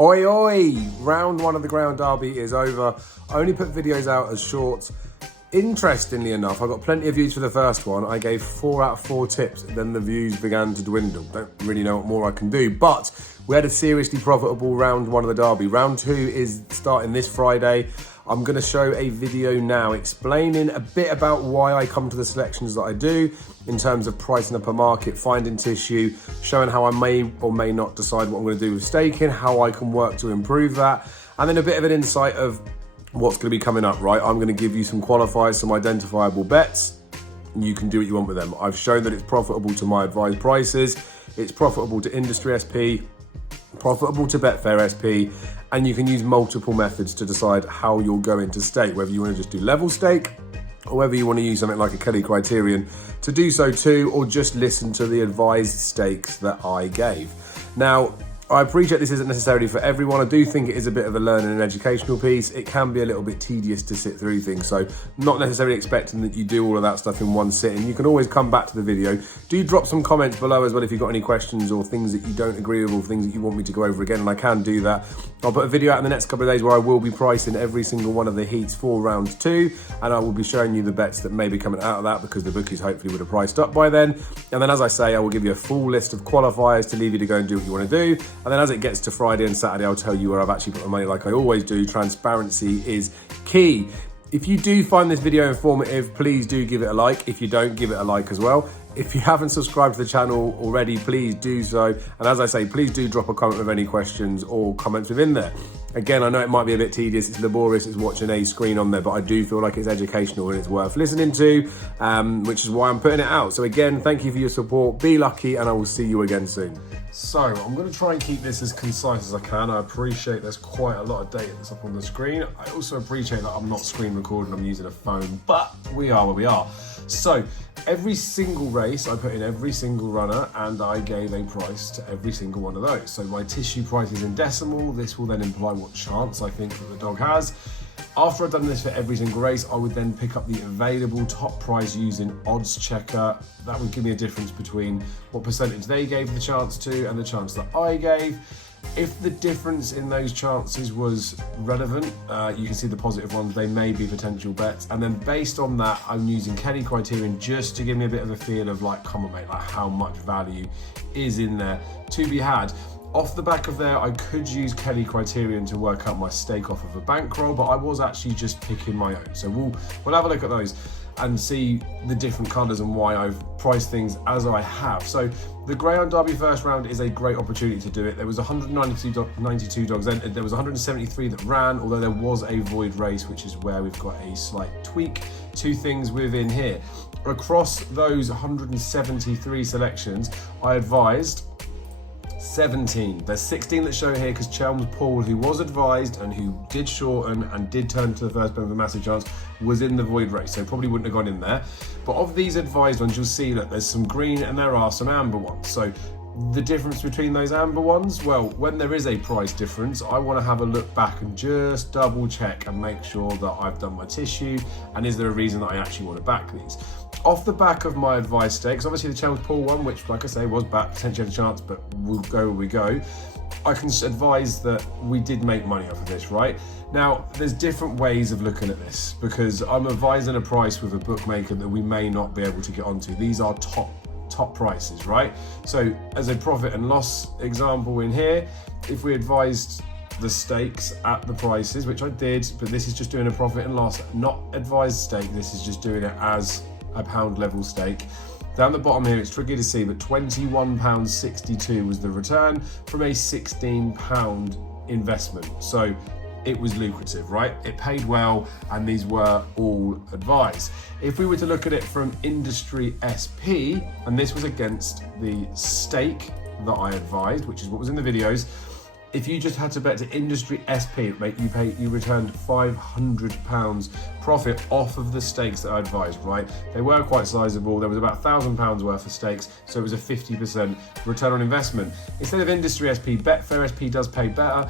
Oi oi! Round one of the Greyhound Derby is over. I only put videos out as shorts. Interestingly enough, I got plenty of views for the first one. I gave 4 out of 4 tips, then the views began to dwindle. Don't really know what more I can do, but we had a seriously profitable round one of the Derby. Round 2 is starting this Friday. I'm going to show a video now explaining a bit about why I come to the selections that I do in terms of pricing up a market, finding tissue, showing how I may or may not decide what I'm going to do with staking, how I can work to improve that, and then a bit of an insight of what's going to be coming up, right? I'm going to give you some qualifiers, some identifiable bets, and you can do what you want with them. I've shown that it's profitable to my advised prices, it's profitable to industry SP, profitable to Betfair SP, and you can use multiple methods to decide how you're going to stake, whether you want to just do level stake, or whether you want to use something like a Kelly criterion to do so too, or just listen to the advised stakes that I gave. Now, I appreciate this isn't necessarily for everyone. I do think it is a bit of a learning and educational piece. It can be a little bit tedious to sit through things, so not necessarily expecting that you do all of that stuff in one sitting. You can always come back to the video. Do drop some comments below as well if you've got any questions or things that you don't agree with or things that you want me to go over again, and I can do that. I'll put a video out in the next couple of days where I will be pricing every single one of the heats for round 2, and I will be showing you the bets that may be coming out of that because the bookies hopefully would have priced up by then. And then, as I say, I will give you a full list of qualifiers to leave you to go and do what you want to do. And then as it gets to Friday and Saturday, I'll tell you where I've actually put my money like I always do. Transparency is key. If you do find this video informative, please do give it a like. If you don't, give it a like as well. If you haven't subscribed to the channel already, please do so. And as I say, please do drop a comment with any questions or comments within there. Again, I know it might be a bit tedious, it's laborious, it's watching a screen on there, but I do feel like it's educational and it's worth listening to, which is why I'm putting it out. So again, thank you for your support, be lucky, and I will see you again soon. So I'm going to try and keep this as concise as I can. I appreciate there's quite a lot of data that's up on the screen. I also appreciate that I'm not screen recording, I'm using a phone, but we are where we are. So every single race, I put in every single runner and I gave a price to every single one of those. So my tissue price is in decimal. This will then imply what chance I think that the dog has. After I've done this for every single race, I would then pick up the available top price using odds checker. That would give me a difference between what percentage they gave the chance to and the chance that I gave. If the difference in those chances was relevant, you can see the positive ones, they may be potential bets. And then based on that, I'm using Kelly criterion just to give me a bit of a feel of like, come on mate, like how much value is in there to be had. Off the back of there, I could use Kelly criterion to work out my stake off of a bankroll, but I was actually just picking my own. So we'll have a look at those and see the different colours and why I've priced things as I have. So the Greyhound Derby first round is a great opportunity to do it. There was 192 dogs entered. There was 173 that ran, although there was a void race, which is where we've got a slight tweak to things within here. Across those 173 selections, I advised 17. There's 16 that show here because Chelm's Paul, who was advised and who did shorten and did turn to the first bit with a massive chance, was in the void race, so probably wouldn't have gone in there. But of these advised ones, you'll see that there's some green and there are some amber ones. So the difference between those amber ones, well, when there is a price difference, I want to have a look back and just double check and make sure that I've done my tissue and is there a reason that I actually want to back these. Off the back of my advice stakes, obviously the Chelm's Paul one, which like I say was back, potentially had a chance, but we'll go where we go. I can advise that we did make money off of this, right? Now, there's different ways of looking at this because I'm advising a price with a bookmaker that we may not be able to get onto. These are top prices, right? So as a profit and loss example in here, if we advised the stakes at the prices, which I did, but this is just doing a profit and loss, not advised stake, this is just doing it as a pound level stake. Down the bottom here, it's tricky to see, but £21.62 was the return from a £16 investment. So it was lucrative, right? It paid well, and these were all advised. If we were to look at it from industry SP, and this was against the stake that I advised, which is what was in the videos, if you just had to bet to industry SP, you returned £500 profit off of the stakes that I advised, right? They were quite sizable. There was about £1,000 worth of stakes, so it was a 50% return on investment. Instead of industry SP, Betfair SP does pay better.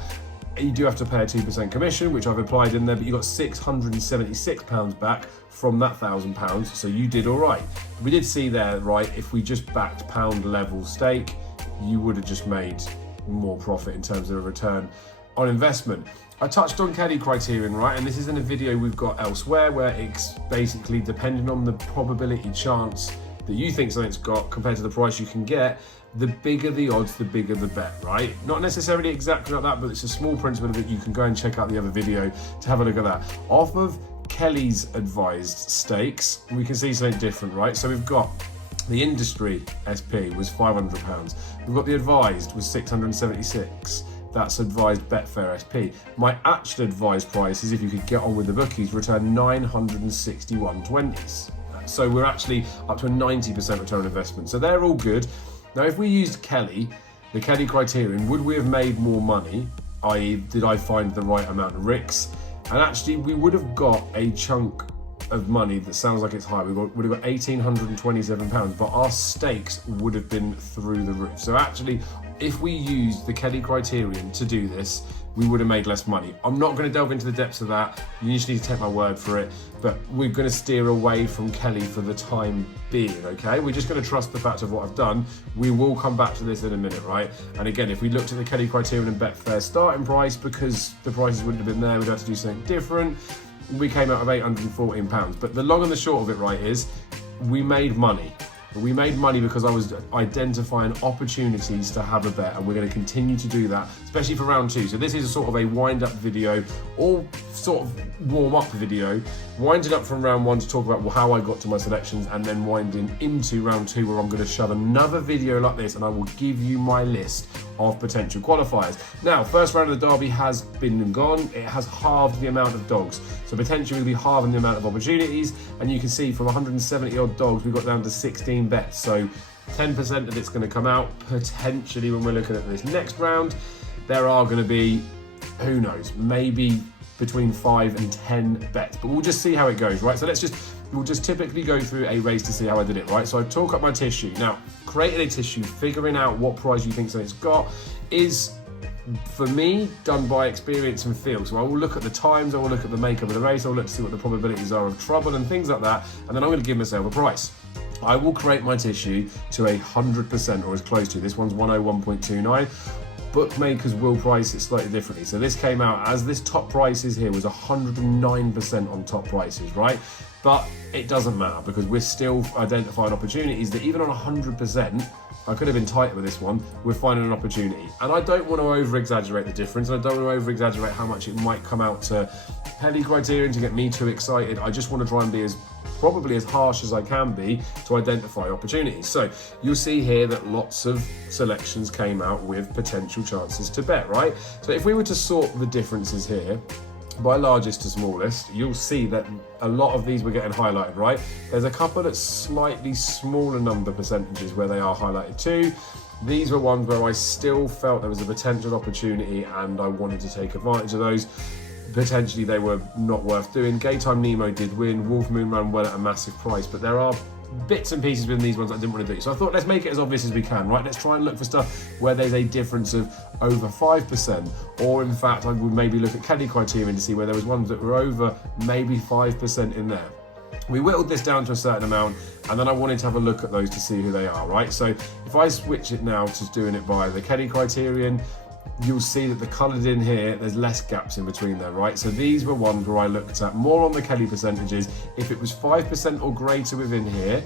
You do have to pay a 2% commission, which I've applied in there, but you got £676 back from that £1,000, so you did all right. We did see there, right, if we just backed pound level stake, you would have just made more profit in terms of a return on investment. I touched on Kelly criterion, right? And this is in a video we've got elsewhere where it's basically depending on the probability chance that you think something's got compared to the price you can get, the bigger the odds, the bigger the bet, right? Not necessarily exactly like that, but it's a small principle that you can go and check out the other video to have a look at that. Off of Kelly's advised stakes, we can see something different, right? So we've got the industry SP was £500. We've got the advised was 676. That's advised Betfair SP. My actual advised price is, if you could get on with the bookies, return 961.20s. So we're actually up to a 90% return on investment. So they're all good. Now, if we used Kelly, the Kelly criterion, would we have made more money? I.e., did I find the right amount of RICs? And actually, we would have got a chunk of money that sounds like it's high. We would have got £1,827, but our stakes would have been through the roof. So actually, if we used the Kelly criterion to do this, we would have made less money. I'm not going to delve into the depths of that. You just need to take my word for it. But we're going to steer away from Kelly for the time being, okay? We're just going to trust the fact of what I've done. We will come back to this in a minute, right? And again, if we looked at the Kelly criterion and Betfair starting price, because the prices wouldn't have been there, we'd have to do something different. We came out of £814. But the long and the short of it, right, is we made money. We made money because I was identifying opportunities to have a bet, and we're going to continue to do that, especially for round two. So this is a sort of a wind-up video, or sort of warm-up video, winding up from round one to talk about how I got to my selections, and then winding into round two, where I'm going to shove another video like this, and I will give you my list of potential qualifiers. Now, first round of the Derby has been and gone. It has halved the amount of dogs. So potentially we'll be halving the amount of opportunities. And you can see from 170 odd dogs, we got down to 16 bets. So 10% of it's going to come out potentially when we're looking at this next round. There are going to be, who knows, maybe between 5 and 10 bets, but we'll just see how it goes, right? So we'll just typically go through a race to see how I did it, right? So I talk up my tissue. Now, creating a tissue, figuring out what price you think something's got is, for me, done by experience and feel. So I will look at the times, I will look at the makeup of the race, I will look to see what the probabilities are of trouble and things like that, and then I'm going to give myself a price. I will create my tissue to 100% or as close to. This one's 101.29. Bookmakers will price it slightly differently. So this came out, as this top price is here, was 109% on top prices, right? But it doesn't matter, because we're still identifying opportunities that even on 100%, I could have been tighter with this one, we're finding an opportunity. And I don't want to over-exaggerate the difference, and I don't want to over-exaggerate how much it might come out to Kelly criterion to get me too excited. I just want to try and be probably as harsh as I can be to identify opportunities. So you'll see here that lots of selections came out with potential chances to bet, right? So if we were to sort the differences here by largest to smallest, you'll see that a lot of these were getting highlighted, right? There's a couple that's slightly smaller number percentages where they are highlighted too. These were ones where I still felt there was a potential opportunity and I wanted to take advantage of those. Potentially they were not worth doing. Gaytime Nemo did win. Wolf Moon ran well at a massive price, but there are bits and pieces within these ones I didn't want to do. So I thought, let's make it as obvious as we can, right? Let's try and look for stuff where there's a difference of over 5%, or in fact, I would maybe look at Kelly criterion to see where there was ones that were over maybe 5% in there. We whittled this down to a certain amount, and then I wanted to have a look at those to see who they are, right? So if I switch it now to doing it by the Kelly criterion, you'll see that the coloured in here, there's less gaps in between there, right? So these were ones where I looked at more on the Kelly percentages. If it was 5% or greater within here,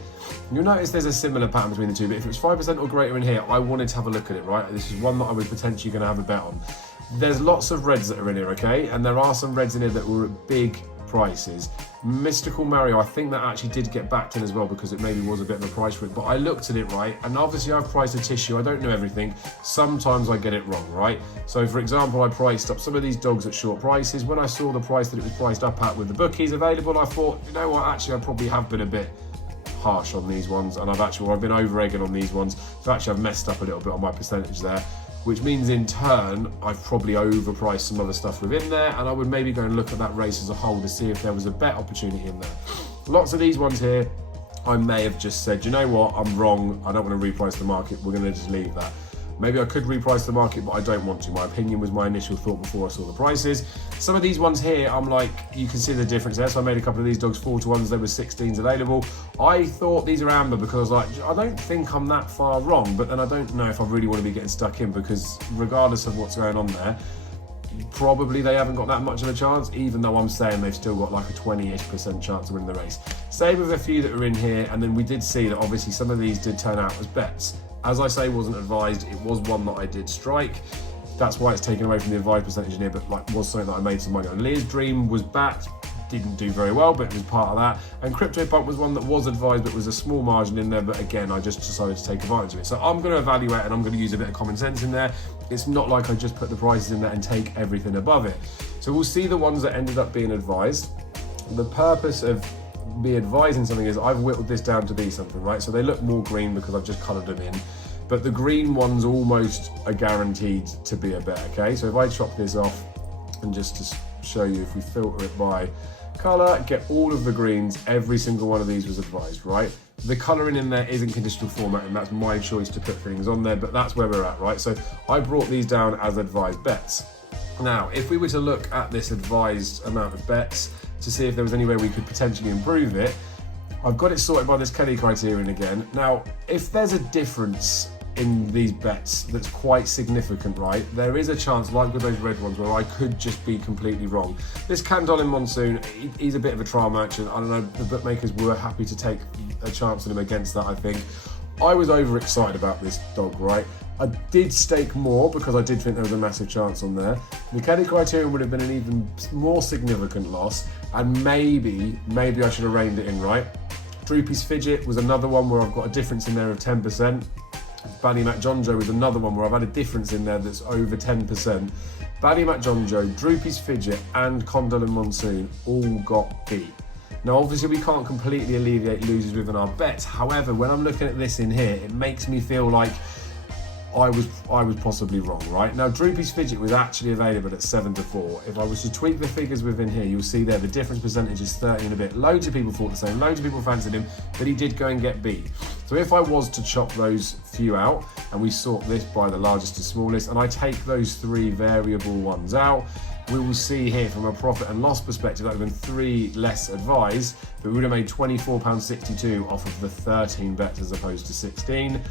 you'll notice there's a similar pattern between the two, but if it was 5% or greater in here, I wanted to have a look at it, right? This is one that I was potentially going to have a bet on. There's lots of reds that are in here, okay? And there are some reds in here that were at big prices. Mystical Mario, I think that actually did get backed in as well, because it maybe was a bit of a price for it, but I looked at it, right, and obviously I've priced a tissue, I don't know everything, sometimes I get it wrong, right? So for example, I priced up some of these dogs at short prices. When I saw the price that it was priced up at with the bookies available, I thought, you know what, actually I probably have been a bit harsh on these ones, and I've been over-egging on these ones, so actually I've messed up a little bit on my percentage there, which means in turn, I've probably overpriced some other stuff within there, and I would maybe go and look at that race as a whole to see if there was a bet opportunity in there. Lots of these ones here, I may have just said, you know what, I'm wrong, I don't want to reprice the market, we're going to just leave that. Maybe I could reprice the market, but I don't want to. My opinion was my initial thought before I saw the prices. Some of these ones here, I'm like, you can see the difference there. So I made a couple of these dogs 4-1s, there were 16s available. I thought these are amber because I was like, I don't think I'm that far wrong, but then I don't know if I really want to be getting stuck in, because regardless of what's going on there, probably they haven't got that much of a chance, even though I'm saying they've still got like a 20-ish% chance to win the race. Same with a few that are in here, and then we did see that obviously some of these did turn out as bets. As I say, wasn't advised, it was one that I did strike. That's why it's taken away from the advised percentage in here, but like was something that I made some money on. Lear's Dream was backed, didn't do very well, but it was part of that. And Crypto Pump was one that was advised, but was a small margin in there. But again, I just decided to take advantage of it. So I'm going to evaluate, and I'm going to use a bit of common sense in there. It's not like I just put the prices in there and take everything above it. So we'll see the ones that ended up being advised. The purpose of me advising something is I've whittled this down to be something, right? So they look more green because I've just coloured them in. But the green ones almost are guaranteed to be a bet, okay? So if I chop this off, and just to show you, if we filter it by colour, get all of the greens, every single one of these was advised, right? The colouring in there isn't conditional format, and that's my choice to put things on there, but that's where we're at, right? So I brought these down as advised bets. Now, if we were to look at this advised amount of bets to see if there was any way we could potentially improve it, I've got it sorted by this Kelly criterion again. Now, if there's a difference in these bets that's quite significant, right, there is a chance, like with those red ones, where I could just be completely wrong. This Candolin Monsoon, he's a bit of a trial merchant. I don't know, the bookmakers were happy to take a chance on him against that, I think. I was overexcited about this dog, right? I did stake more because I did think there was a massive chance on there. The Kelly criterion would have been an even more significant loss, and maybe I should have reined it in, right? Droopy's Fidget was another one where I've got a difference in there of 10%. Ballymac John Joe was another one where I've had a difference in there that's over 10%. Ballymac John Joe, Droopy's Fidget, and Condell Monsoon all got beat. Now, obviously, we can't completely alleviate losers within our bets. However, when I'm looking at this in here, it makes me feel like I was possibly wrong, right? Now, Droopy's Fidget was actually available at 7-4. If I was to tweak the figures within here, you'll see there the difference percentage is 30 and a bit. Loads of people thought the same, loads of people fancied him, but he did go and get beat. So if I was to chop those few out, and we sort this by the largest to smallest, and I take those three variable ones out, we will see here from a profit and loss perspective, that would have been 3 less advised, but we would have made £24.62 off of the 13 bets as opposed to 16.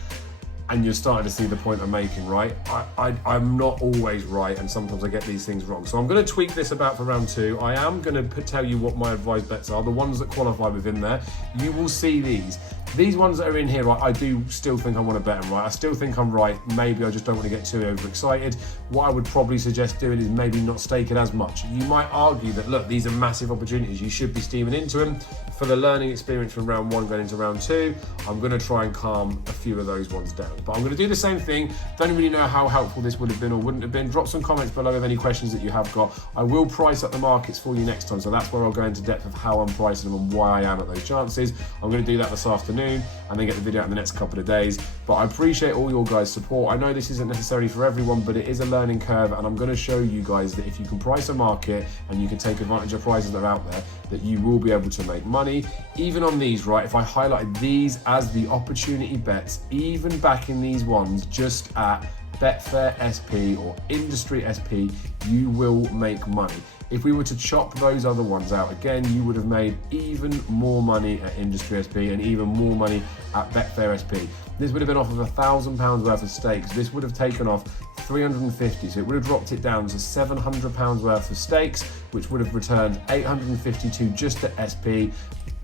And you're starting to see the point I'm making, right? I'm not always right, and sometimes I get these things wrong. So I'm going to tweak this about for round 2. I am going to tell you what my advised bets are, the ones that qualify within there. You will see these. These ones that are in here, right, I do still think I want to bet them, right? I still think I'm right. Maybe I just don't want to get too overexcited. What I would probably suggest doing is maybe not stake it as much. You might argue that, look, these are massive opportunities. You should be steaming into them. For the learning experience from round 1 going into round 2, I'm going to try and calm a few of those ones down. But I'm going to do the same thing. Don't really know how helpful this would have been or wouldn't have been. Drop some comments below with any questions that you have got. I will price up the markets for you next time, so that's where I'll go into depth of how I'm pricing them and why I am at those chances. I'm going to do that this afternoon and then get the video out in the next couple of days. But I appreciate all your guys' support. I know this isn't necessarily for everyone, but it is a learning curve, and I'm going to show you guys that if you can price a market and you can take advantage of prices that are out there, that you will be able to make money. Even on these, right, if I highlighted these as the opportunity bets, even back in these ones just at Betfair SP or Industry SP, you will make money. If we were to chop those other ones out, again, you would have made even more money at Industry SP and even more money at Betfair SP. This would have been off of £1,000 worth of stakes. This would have taken off 350, so it would have dropped it down to £700 worth of stakes, which would have returned 852 just at SP,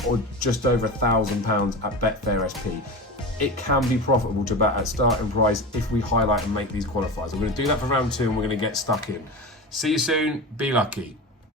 or just over £1,000 at Betfair SP. It can be profitable to bet at starting price if we highlight and make these qualifiers. I'm going to do that for round 2, and we're going to get stuck in. See you soon. Be lucky.